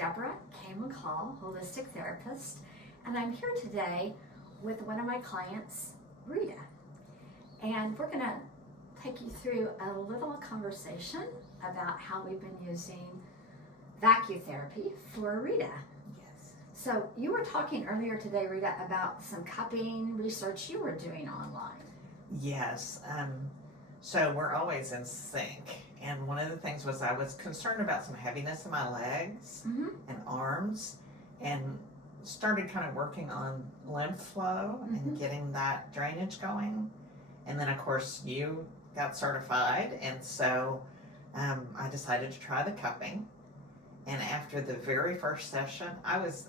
Deborah K. McCall, holistic therapist, and I'm here today with one of my clients, Rita. And we're going to take you through a little conversation about how we've been using VacuTherapy for Rita. Yes. So you were talking earlier today, Rita, about some cupping research you were doing online. Yes. So we're always in sync. And one of the things was I was concerned about some heaviness in my legs and arms, and started kind of working on lymph flow and getting that drainage going. And then, of course, you got certified, and so I decided to try the cupping. And after the very first session, I was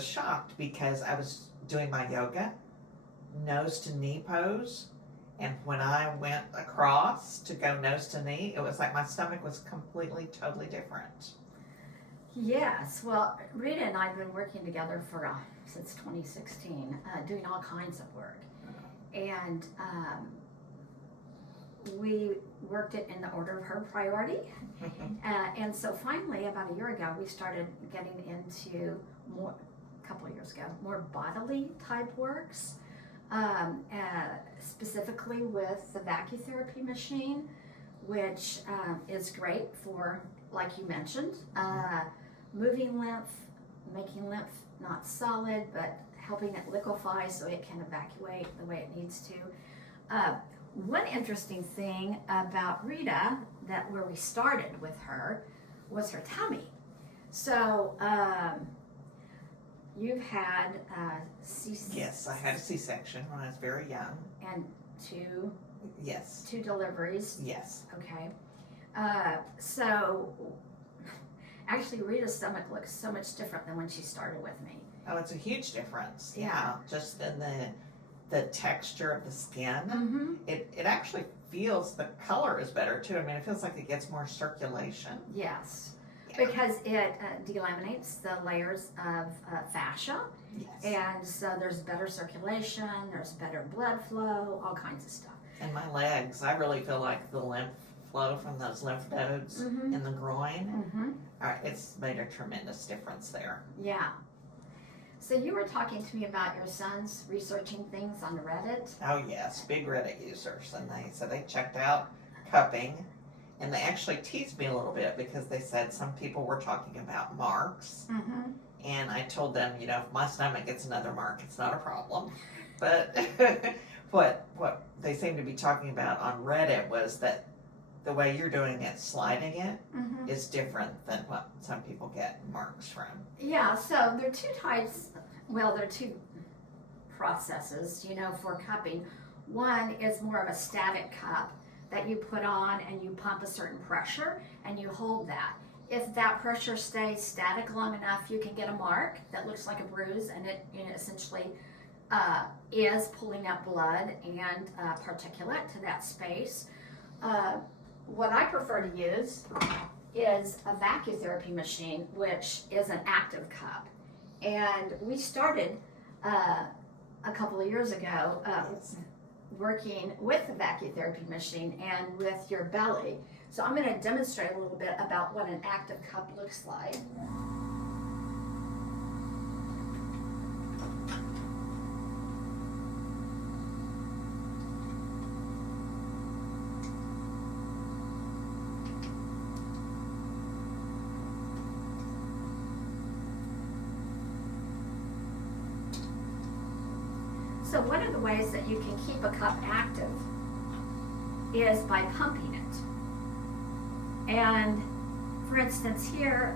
shocked because I was doing my yoga, nose to knee pose. And when I went across to go nose to knee, it was like my stomach was completely, totally different. Yes, well, Rita and I have been working together for since 2016, doing all kinds of work. And we worked it in the order of her priority. And so finally, about a year ago, we started getting into a couple of years ago, more bodily type works. Specifically with the VacuTherapy machine, which is great for, like you mentioned, moving lymph, making lymph not solid, but helping it liquefy so it can evacuate the way it needs to. One interesting thing about Rita, where we started with her, was her tummy. So you've had C-section. Yes, I had a C-section when I was very young. And two Yes. deliveries. Yes. Okay. So actually Rita's stomach looks so much different than when she started with me. Oh, it's a huge difference. Yeah. Just in the texture of the skin. It actually feels, the color is better too. I mean, it feels like it gets more circulation. Yes. Yeah. Because it delaminates the layers of fascia. Yes. And so there's better circulation, there's better blood flow, all kinds of stuff. And my legs, I really feel like the lymph flow from those lymph nodes in the groin, it's made a tremendous difference there. Yeah. So you were talking to me about your sons researching things on Reddit. Oh yes, big Reddit users, and they checked out cupping, and they actually teased me a little bit because they said some people were talking about marks, and I told them, if my stomach gets another mark, it's not a problem. But what they seem to be talking about on Reddit was that the way you're doing it, sliding it, is different than what some people get marks from. Yeah, so there are two types, there are two processes, for cupping. One is more of a static cup that you put on and you pump a certain pressure and you hold that. If that pressure stays static long enough, you can get a mark that looks like a bruise, and it essentially is pulling up blood and particulate to that space. What I prefer to use is a VacuTherapy machine, which is an active cup. And we started a couple of years ago working with the VacuTherapy machine and with your belly. So I'm going to demonstrate a little bit about what an active cup looks like. So one of the ways that you can keep a cup active is by pumping it. And for instance here,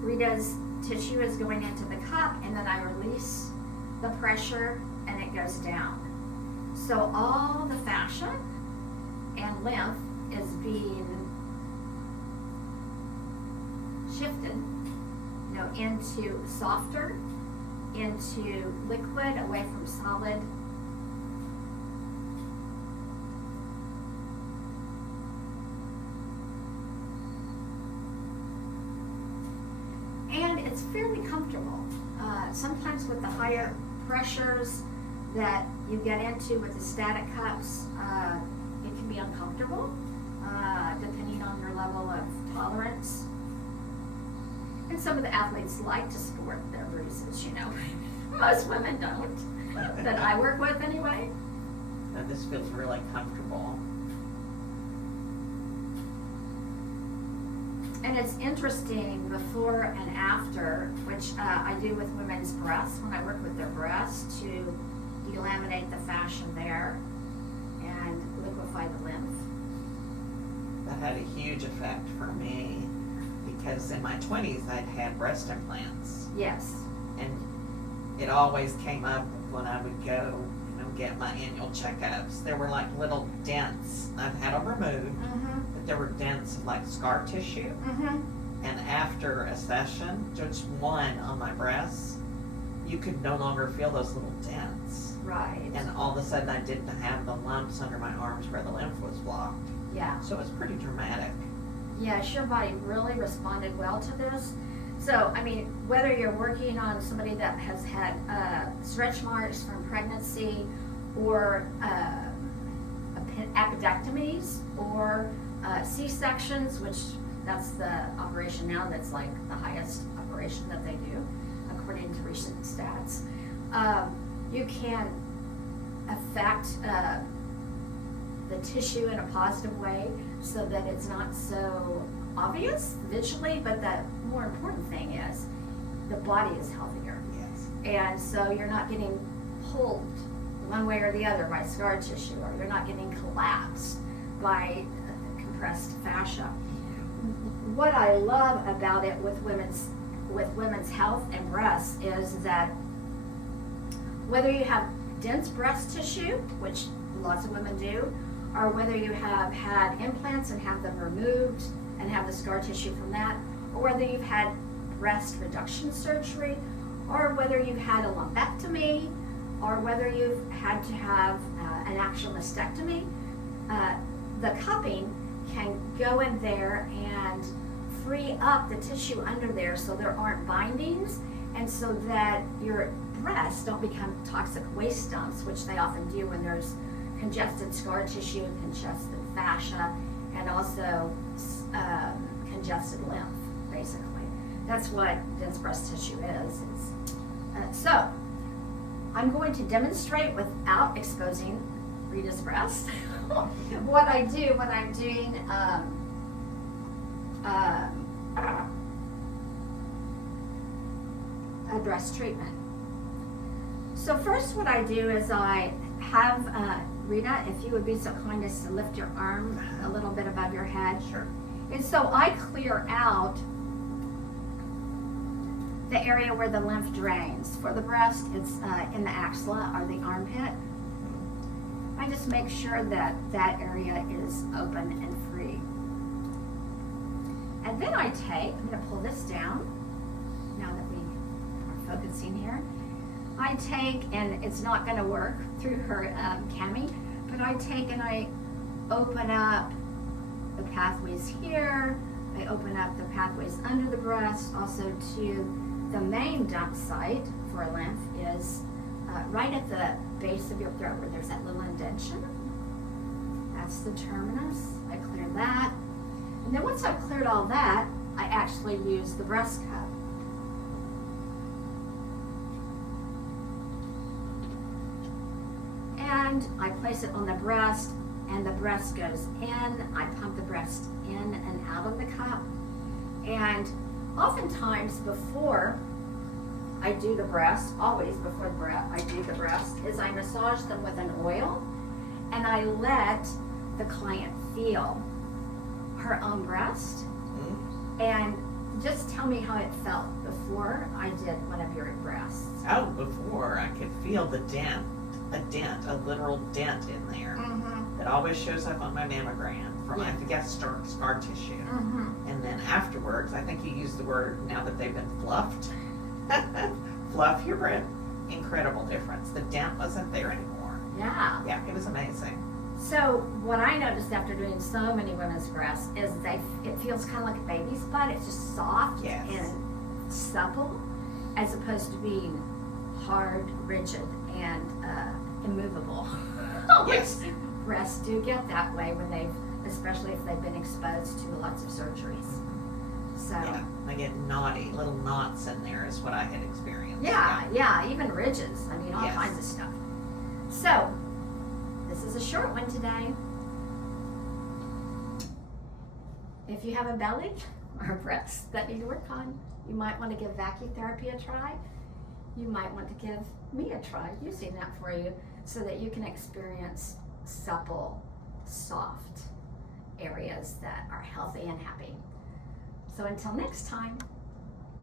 Rita's tissue is going into the cup, and then I release the pressure and it goes down. So all the fascia and lymph is being shifted, into softer, into liquid, away from solid. And it's fairly comfortable. Sometimes with the higher pressures that you get into with the static cups, it can be uncomfortable, depending on your level of tolerance. And some of the athletes like to sport their bruises, you know. Most women don't, that I work with anyway. Now this feels really comfortable. And it's interesting before and after, which I do with women's breasts, when I work with their breasts to delaminate the fascia there and liquefy the lymph. That had a huge effect for me because in my 20s I'd had breast implants, Yes. and it always came up when I would go, get my annual checkups. There were like little dents. I've had them removed, but there were dents of like scar tissue. And after a session, just one on my breasts, you could no longer feel those little dents. Right. And all of a sudden I didn't have the lumps under my arms where the lymph was blocked. Yeah. So it was pretty dramatic. Yes, your body really responded well to this. So, I mean, whether you're working on somebody that has had stretch marks from pregnancy or appendectomies or C-sections, which that's the operation now that's like the highest operation that they do, according to recent stats, you can affect the tissue in a positive way so that it's not so obvious visually, but the more important thing is the body is healthier. Yes. And so you're not getting pulled one way or the other by scar tissue, or you're not getting collapsed by compressed fascia. What I love about it with women's health and breasts is that whether you have dense breast tissue, which lots of women do, or whether you have had implants and have them removed and have the scar tissue from that, or whether you've had breast reduction surgery, or whether you've had a lumpectomy, or whether you've had to have an actual mastectomy, the cupping can go in there and free up the tissue under there so there aren't bindings, and so that your breasts don't become toxic waste dumps, which they often do when there's congested scar tissue and congested fascia, and also congested lymph, basically. That's what dense breast tissue is. So, I'm going to demonstrate without exposing Rita's breast what I do when I'm doing a breast treatment. So first what I do is I have, Rita, if you would be so kind as to lift your arm a little bit above your head. Sure. And so I clear out the area where the lymph drains. For the breast, it's in the axilla or the armpit. I just make sure that that area is open and free. And then I'm going to pull this down, now that we are focusing here. I take, and it's not going to work through her cami, but I take and I open up the pathways here. I open up the pathways under the breast, also to the main dump site for lymph is right at the base of your throat where there's that little indentation. That's the terminus. I clear that. And then once I've cleared all that, I actually use the breast cup. And I place it on the breast, and the breast goes in. I pump the breast in and out of the cup. And oftentimes before I do the breast, always before I do the breast, is I massage them with an oil, and I let the client feel her own breast, and just tell me how it felt before I did one of your breasts. Oh, before I could feel the dent, a literal dent in there. That always shows up on my mammogram from I think that's scar tissue. And then afterwards, I think you used the word, now that they've been fluffed. Fluff your breast. Incredible difference. The dent wasn't there anymore. Yeah. Yeah, it was amazing. So what I noticed after doing so many women's breasts is it feels kind of like a baby's butt. It's just soft and supple, as opposed to being hard, rigid, and immovable. Which breasts do get that way when they've especially if they've been exposed to lots of surgeries. So Yeah, I get knotty, little knots in there is what I had experienced. yeah, even ridges. I mean, all Yes. kinds of stuff. So this is a short one today. If you have a belly or breasts that need to work on, you might want to give VacuTherapy a try. You might want to give me a try using that for you so that you can experience supple, soft areas that are healthy and happy. So until next time.